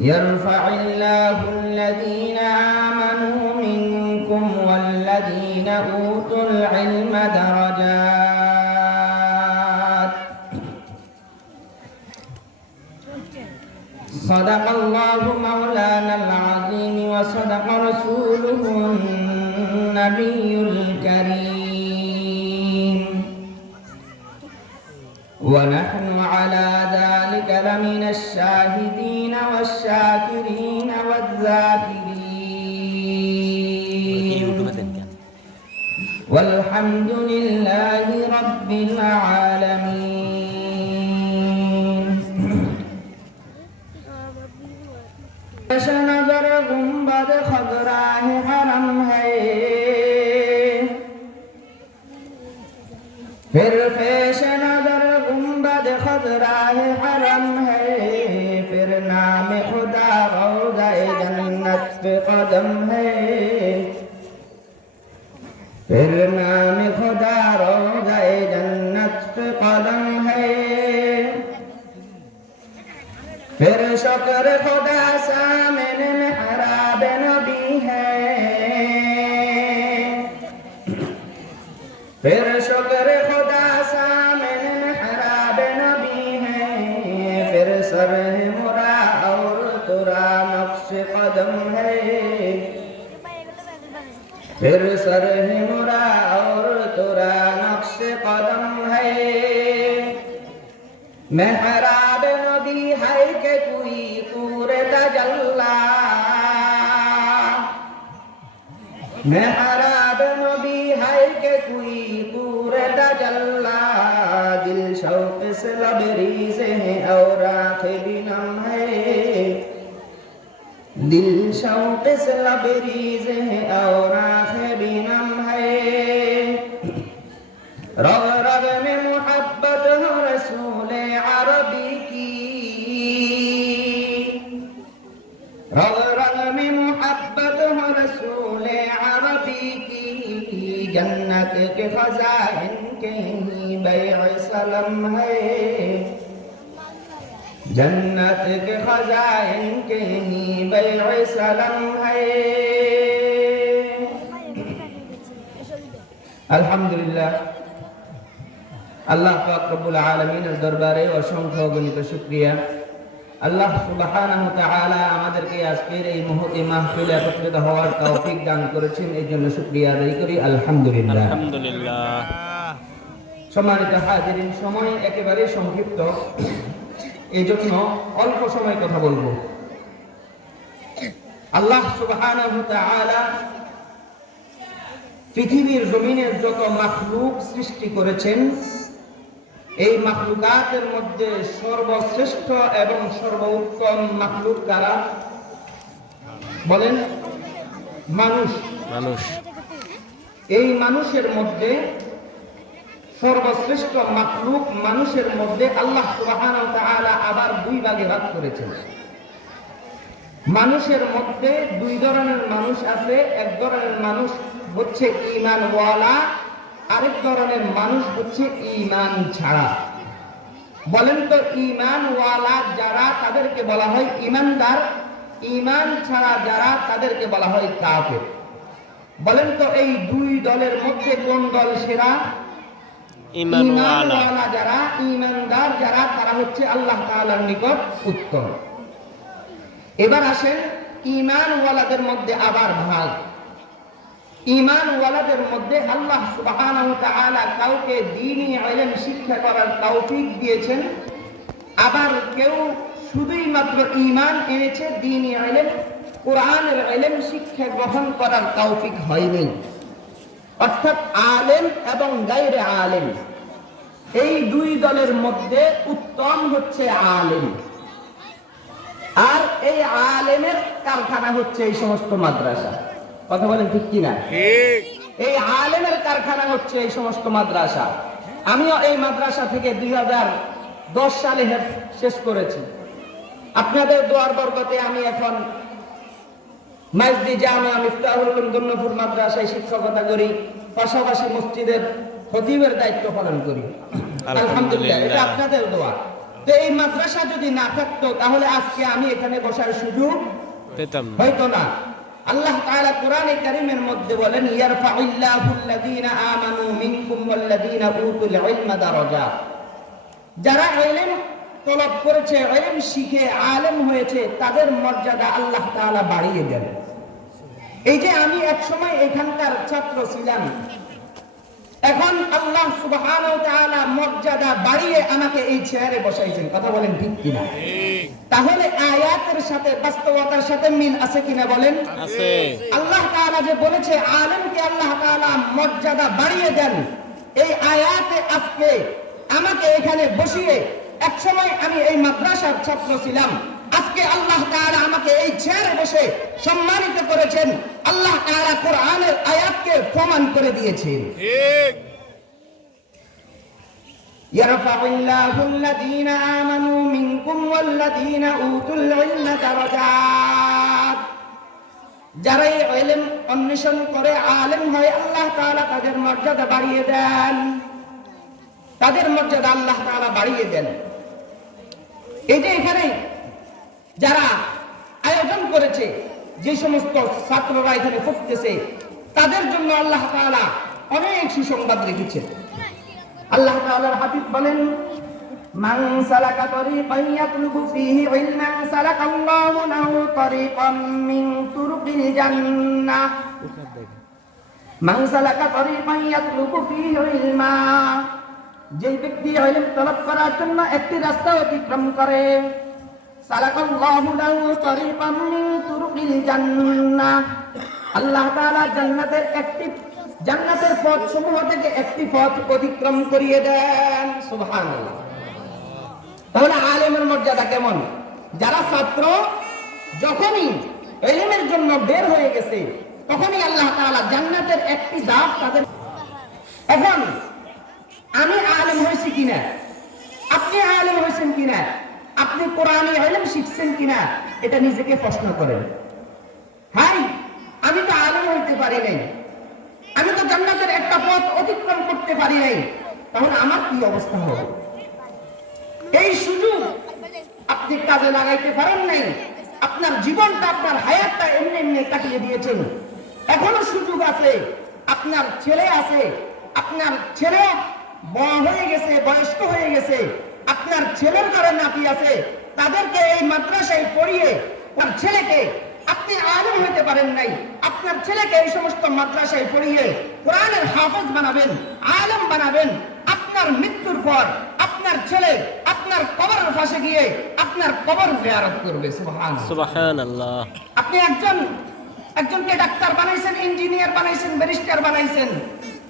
يرفع الله الذين آمنوا منكم والذين أوتوا العلم درجات صدق الله مولانا العظيم وصدق رسوله النبي الكريم ونحن على ذلك لمن الشاهدين والشاكرين والذاكرين والحمد لله رب العالمين नजर गुंबद खबरा है हरम है फिर पेश नजर गुंबद खबरा है हरम है फिर नाम खुदा रोज़ाए जन्नत पे कदम है फिर नाम खुदा रोज़ाए जन्नत पे कदम है फिर शुक्र खुदा सामने मेहराब नबी है फिर शुक्र खुदा सामने मेहराब नबी है फिर सर है मुरा और तुरा नक्श कदम है फिर सर है मुरा और तुरा नक्श कदम है मेहराब नबी है के कोई तूर तजल्ला मेहराब नबी है के कोई तूर तजल्ला दिल शौक से लबरीज है और आंखें भी नम है दिल शौक से लबरीज है और आंखें भी नम है रग रग में मोहब्बत हो रसूल अरबी की रग रग में मोहब्बत हो रसूल अरबी की जन्नत के खजाइन के ही बैअ सलम है जन्नत के खजाइन के ही बैअ सलम है अल्हम्दुलिल्लाह আল্লাহ পাক রব্বুল আলামিনের দরবারে অসংখ্য গণিত শুকরিয়া আল্লাহ সুবহানাহু ওয়া তাআলা আমাদেরকে আজকের এই মহতি মাহফিলে একত্রিত হওয়ার তৌফিক দান করেছেন এই জন্য শুকরিয়া আদায় করি আলহামদুলিল্লাহ আলহামদুলিল্লাহ সম্মানিত হাজিরিন সময় একেবারে সংক্ষিপ্ত এইজন্য অল্প সময় কথা বলবো আল্লাহ সুবহানাহু ওয়া তাআলা পৃথিবীর জমিনের যত মাখলুক সৃষ্টি করেছেন এই মাখলুকাতের মধ্যে সর্বশ্রেষ্ঠ এবং সর্বোত্তম মাখলুক কারা বলেন মানুষ মানুষ এই মানুষের মধ্যে সর্বশ্রেষ্ঠ মাখলুক মানুষের মধ্যে আল্লাহ সুবহানাহু ওয়া তাআলা আবার দুই ভাগে ভাগ করেছেন মানুষের মধ্যে দুই ধরনের মানুষ আছে এক ধরনের মানুষ হচ্ছে ঈমান ওয়ালা আরেক ধরনের মানুষ হচ্ছে ঈমান ছাড়া বলেন তো ঈমান ওয়ালা যারা তাদেরকে বলা হয় ঈমানদার ঈমান ছাড়া যারা তাদেরকে বলা হয় কাফের বলেন তো এই দুই দলের মধ্যে কোন দল সেরা ঈমান ওয়ালা যারা ঈমানদার যারা তারা হচ্ছে আল্লাহ তাআলার নিকট উত্তম এবার আসেন ঈমান ওয়ালাদের মধ্যে আবার ভাগ ঈমান ওয়ালাদের মধ্যে আল্লাহ সুবহানাহু ওয়া তাআলা কাউকে দ্বীনি ইলম শিক্ষা করার তৌফিক দিয়েছেন আবার কেউ শুধুই মাত্র ঈমান এনেছে দ্বীনি ইলম কোরআনের ইলম শিক্ষা গ্রহণ করার তৌফিক হয়নি অর্থাৎ আলেম এবং গায়রে আলেম এই দুই দলের মধ্যে উত্তম হচ্ছে আলেম আর এই আলেমের কারখানা হচ্ছে এই সমস্ত মাদ্রাসা কথা বলেন ঠিক কিনা ঠিক এই আলেমের কারখানা হচ্ছে এই সমস্ত মাদ্রাসা আমিও এই মাদ্রাসা থেকে 2010 সালে শেষ করেছি আপনাদের দোয়ার বরকতে আমি এখন মসজিদ জামিয়া মিফতাহুল উলুম মাদ্রাসায় শিক্ষকতা করি পাশাপাশি মসজিদের খতিবের দায়িত্ব পালন করি আলহামদুলিল্লাহ, এটা আপনাদের দোয়া। তো এই মাদ্রাসা যদি না থাকতো তাহলে আজকে আমি এখানে বসার সুযোগ পেতাম হয়তো না। আল্লাহ তাআলা কোরআনে কারীমের মধ্যে বলেন, ইয়ারফাউল্লাহুল্লাযীনা আমানু মিনকুম ওয়াল্লাযীনা উতুল ইলমা দারাজাত। যারা ইলম তলব করেছে, ইলম শিখে আলেম হয়েছে, তাদের মর্যাদা আল্লাহ তাআলা বাড়িয়ে দেন। এই যে আমি একসময় এখানকার ছাত্র ছিলাম, এখন আল্লাহ সুবহানাহু ওয়া তাআলা মর্যাদা বাড়িয়ে আমাকে এই চেয়ারে বসাইছেন। কথা বলেন ঠিক কিনা? তাহলে আয়াতের সাথে বাস্তবতার সাথে মিল আছে কিনা বলেন? আছে। আল্লাহ তাআলা যে বলেছে আলেমকে আল্লাহ তাআলা মর্যাদা বাড়িয়ে দেন, এই আয়াতে আজকে আমাকে এখানে বসিয়ে, একসময় আমি এই মাদ্রাসার ছাত্র ছিলাম, আজকে আল্লাহ তাআলা আমাকে এই চেয়ারে বসে সম্মানিত করেছেন। আল্লাহ তাআলা কোরআনের আয়াতকে প্রমাণ করে দিয়েছেন। ঠিক। ইয়ারফাউল্লাহুল্লাযীনা আমানু মিনকুম ওয়াল্লাযীনা উতুল ইলমা দারাজাত। যারা এই ইলম অন্বেষণ করে আলেম হয়, আল্লাহ তাআলা তাদের মর্যাদা বাড়িয়ে দেন। তাদের মর্যাদা আল্লাহ তাআলা বাড়িয়ে দেন। এই যে এখানে যারা আয়োজন করেছে, যে সমস্ত ছাত্ররা এখানে পড়তেছে, তাদের জন্য আল্লাহ তাআলা অনেক সুসংবাদ রেখেছেন। আল্লাহ তাআলার হাবিব বলেন, মান সালাকা তরিকান ইয়াতলুবু ফীহি ইলমান সালাকাল্লাহু লাহু তরিকাম মিন তুরুকিল জান্নাহ। মান সালাকা তরিকান ইয়াতলুবু ফীহি ইলমা। যে ব্যক্তি ইলম তলব করার জন্য একটি রাস্তা অতিক্রম করে, সালাকাল্লাহু লাহু তরিকাম মিন তুরুকিল জান্নাহ। আল্লাহ তাআলা জান্নাতের পথ সমূহ থেকে একটি পথ অতিক্রম করিয়ে দেন। সুবহানাল্লাহ। তাহলে আলেমের মর্যাদা কেমন? যারা ছাত্র যখনই ইলমের জন্য বের হয়ে গেছে, তখনই আল্লাহ তাআলা জান্নাতের একটি ধাপ তাদের। এখন আমি আলেম হয়েছি কিনা, আপনি আলেম হয়েছেন কিনা, আপনি কোরআনে ইলম শিখছেন কিনা, এটা নিজেকে প্রশ্ন করেন। হাই, আমি তো আলেম হইতে পারি নাই, আমি তো জান্নাতের একটা পথ অতিক্রম করতে পারি নাই, তাহলে আমার কি অবস্থা হবে? এই সুযোগ আপনি কাজে লাগাইতে পারেন নাই, আপনার জীবনটা, আপনার হায়াতটা এমনি এমনি কাটিয়ে দিয়েছেন। এখনো সুযোগ আছে, আপনার ছেলে আছে, আপনার ছেলে বড় হয়ে গেছে, বয়স্ক হয়ে গেছে, আপনার ছেলের ঘরে নাতি আছে, তাদেরকে এই মাদ্রাসায় পড়িয়ে তার ছেলেকে, আপনি আলেম হইতে পারেন নাই, আপনার ছেলেকে এই সমস্ত মাদ্রাসায় পড়িয়ে কোরআনের হাফেজ বানাবেন, আলেম বানাবেন। আপনার মৃত্যুর পর আপনার ছেলে আপনার কবরের পাশে গিয়ে আপনার কবর জিয়ারত করবে। সুবহানাল্লাহ। আপনি একজনকে ডাক্তার বানাইছেন, ইঞ্জিনিয়ার বানাইছেন, ব্যারিস্টার বানাইছেন,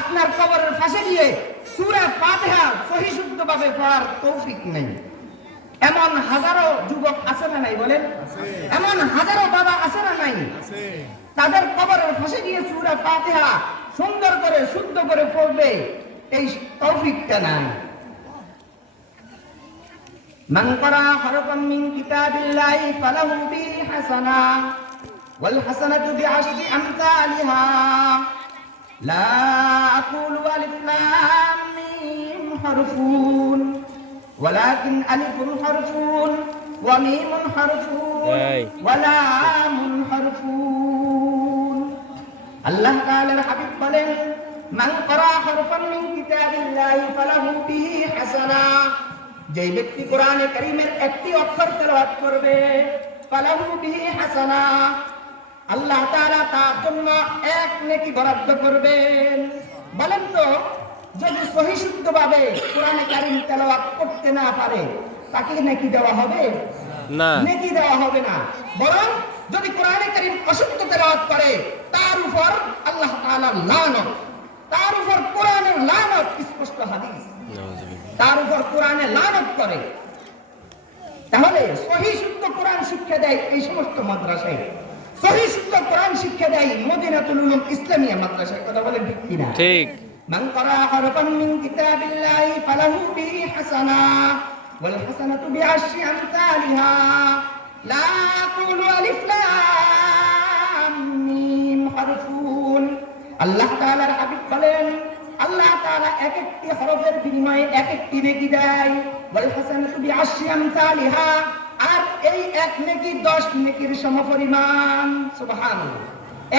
আপনার কবরের পাশে গিয়ে সূরা ফাতিহা সহি শুদ্ধভাবে পড়ার তৌফিক নেই। এমন হাজারো যুবক আছে না নাই বলেন? এমন হাজারো বাবা আছে না নাই? তাদের কবরের পাশে গিয়ে সূরা ফাতিহা সুন্দর করে শুদ্ধ করে পড়বে, এই তৌফিকটা নাই। মান ক্বারা হারফান মিন কিতাবিল্লাহি ফালাহু বিহি হাসানা ওয়াল হাসানাতু বিআশরি আমসালিহা। লা আকুলু আলিফ লাম মিম হারফুন ওয়ালাকিন আলিফুন হারফুন ওয়া মিমুন হারফুন ওয়া লামুন হারফুন। আল্লাহ তাআলার হাবিব বলেন, মান ক্বারা হারফান মিন কিতাবিল্লাহি ফালাহু বিহি হাসানা। যে ব্যক্তি কোরআনে কারীমের একটি অক্ষর তেলাওয়াত করবে, ফালাহু বিহি হাসানা, আল্লাহ তাআলা তার জন্য এক নেকি বরাদ্দ করবেন। বলেন তো, যদি সহি শুদ্ধভাবে কোরআনে কারীম তেলাওয়াত করতে না পারে, তাকে নেকি দেওয়া হবে না? নেকি দেওয়া হবে না। বরং যদি কোরআনে কারীম অশুদ্ধ তেলাওয়াত করে, তার উপর আল্লাহ তাআলার লানত, তার উপর কোরআনের লানত, স্পষ্ট হাদিস, তার উপর কোরআনে লানত করে। তাহলে সহি শুদ্ধ কোরআন শিক্ষা দেয় এই সমস্ত মাদ্রাসায়, সহি শুদ্ধ কোরআন শিক্ষা দেয় মদিনাতুল উলুম ইসলামিয়া মাদ্রাসায়। কথা বলেন ঠিক কিনা? ঠিক। মান ক্বারা হারফান মিন কিতাবিল্লাহি ফালাহু বিহি হাসানা ওয়াল হাসানাতু বিআশরি আমসালিহা। লা আকুলু আলিফ লাম মিম হারফুন। আল্লাহ তাআলার হাবিব বলেন, আল্লাহ তাআলা এক একটি হরফের বিনিময়ে এক একটি নেকি দেয়। ওয়াল হাসানাতু বিআশরি আমসালিহা, আর এই এক নেকি 10 নেকির সমপরিমাণ। সুবহানাল্লাহ।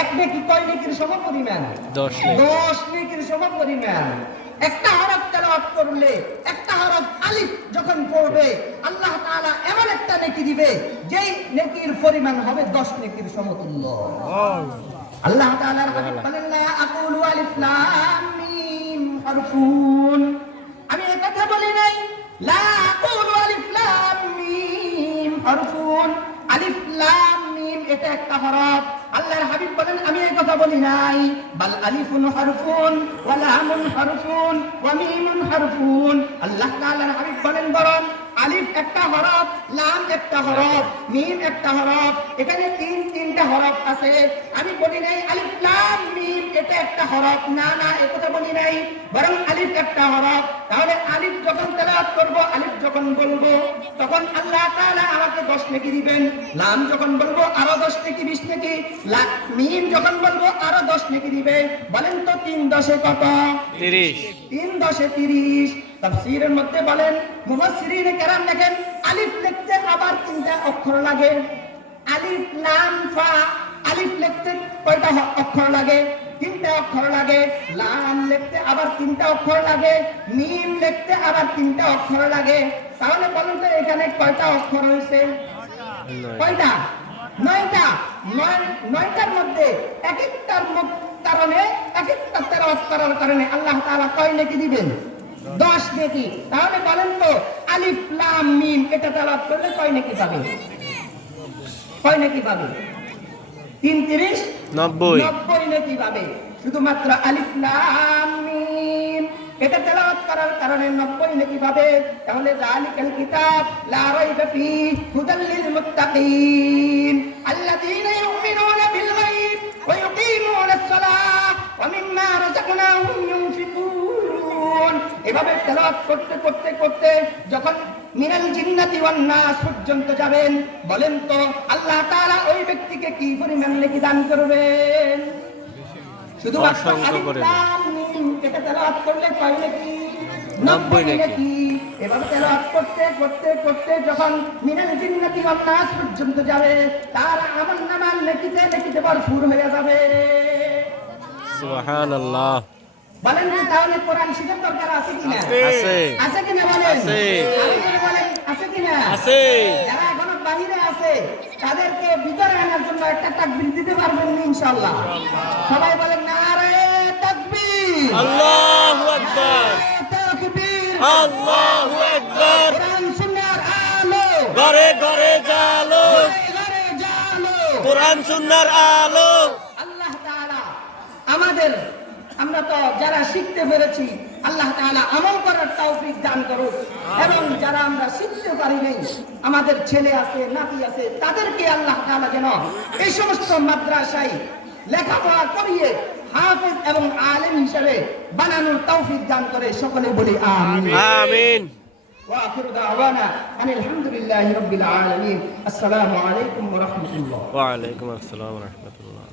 এক নেকি কয় নেকির সমপরিমাণ? 10 নেকির সমপরিমাণ। একটা হরফ তেলাওয়াত করলে, একটা হরফ আলিফ যখন পড়বে, আল্লাহ তাআলা এমন একটা নেকি দিবে যেই নেকির পরিমাণ হবে 10 নেকির সমতুল্য। আল্লাহ তাআলার হাবিব বলেন, লা আকুলু আলিফ লাম মিম হরফুন। আমি এই কথা বলি নাই, লা আকুলু আলিফ লাম মিম হরফুন। আলিফ লাম মিম এটা একটা হরফ। আল্লাহর হাবিব বলেন, আমি এই কথা বলি নাই, বাল আলিফুন হরফুন ওয়া লামুন হরফুন ওয়া মিমুন হরফুন। আল্লাহ তাআলার হাবিব বলেন, বরং আলিফ একটা হরফ, লাম একটা হরফ, মিম একটা হরফ। এখানে তিনটা হরফ আছে। আমি বলি নাই আলিফ লাম মিম এটা একটা হরফ, না না, এই কথা বলি নাই, বরং আলিফ একটা হরফ। তাহলে আলিফ যখন তেলাওয়াত করব, আলিফ যখন বলবো, তখন আল্লাহ তাআলা আমাকে 10 নেকি দিবেন। লাম যখন বলবো আরো 10 নেকি, 20 নেকি। মিম যখন বলবো আরো 10 নেকি দিবে। বলেন তো 3 10 কত? 30। 3 10 30। তাফসীরের মধ্যে বলেন, মুফাসসিরিনে কেরাম দেখেন, আলিফ লিখতে আবার 3টা অক্ষর লাগে। আলিফ লাম ফা, আলিফ লিখতে কয়টা অক্ষর লাগে? 3টা অক্ষর লাগে। লাম লিখতে আবার 3টা অক্ষর লাগে। মিম লিখতে আবার 3টা অক্ষর লাগে। তাহলে বলুন তো এখানে কয়টা অক্ষর হয়েছে? কয়টা? 9টা। 9টার মধ্যে এক একটার কারণে, এক একটা তেলাওয়াত করার কারণে আল্লাহ তাআলা কয় নেকি দিবেন? 10 নেকি। তাহলে বলেন তো আলিফ লাম মিম এটা তেলাওয়াত করলে কয় নেকি পাবে? কয় নেকি পাবে? 3 30 90 নেকি পাবে। শুধুমাত্র আলিফ লাম মিম এটা তেলাওয়াত করার কারণে 90 নেকি পাবে। তাহলে যালিকাল কিতাব লা রাইবা ফীহি হুদাল লিল মুত্তাকিন আল্লাযীনা ইউমিনুনা বিল গায়ব ওয়া ইউকিমুনাস সালাহ ওয়া মিম্মা রাযাকনাহুম ইউনফিকুন। এভাবে তেলাওয়াত করতে করতে করতে যখন মিনাল জিন্নাতি ওয়ান নাস পর্যন্ত যাবেন, বলেন তো আল্লাহ তাআলা ওই ব্যক্তিকে কি পরিমাণ নেকি দান করবেন? শুধুমাত্র আলিফ লাম মিম এটা তেলাওয়াত করলে কয় নেকি? 90 নেকি। এভাবে তেলাওয়াত করতে করতে করতে যখন মিনাল জিন্নাতি ওয়ান নাস পর্যন্ত যাবে, তার আমলনামার নেকিতে ভরপুর হয়ে যাবে। সুবহানাল্লাহ। বলেন না, তাহলে কোরআন শিখার দরকার আছে কিনা? আছে। আছে কিনা বলেন? আছে। বলেন আছে কিনা? আছে। যারা এখনো বাহিরে আছে তাদেরকে ভিতরে আনার জন্য একটা তাকবীর দিতে পারবেন ইনশাআল্লাহ। সবাই বলেন নারে তাকবীর, আল্লাহু আকবার, তাকবীর, আল্লাহু আকবার। কোরআন সুন্নাহর আলো ঘরে ঘরে জালো, ঘরে জালো, কোরআন সুন্নাহর আলো। আল্লাহ তাআলা আমাদের, আমরা তো যারা শিখতে পেরেছি, আল্লাহ তাআলা আমল করার তৌফিক দান করুক। এবং যারা আমরা শিখতে পারি নাই, আমাদের ছেলে আছে, নাতি আছে, তাদেরকে আল্লাহ তাআলা যেন এই সমস্ত মাদ্রাসায় লেখাপড়া করিয়ে হাফেজ এবং আলেম হিসেবে বানানোর তৌফিক দান করে। সকলে বলি আমিন। আমিন। ওয়া আখিরু দাওয়ানা আনিল হামদুলিল্লাহি রাব্বিল আলামিন। আসসালামু আলাইকুম ওয়া রাহমাতুল্লাহ। ওয়া আলাইকুম আসসালাম ওয়া রাহমাতুল্লাহ।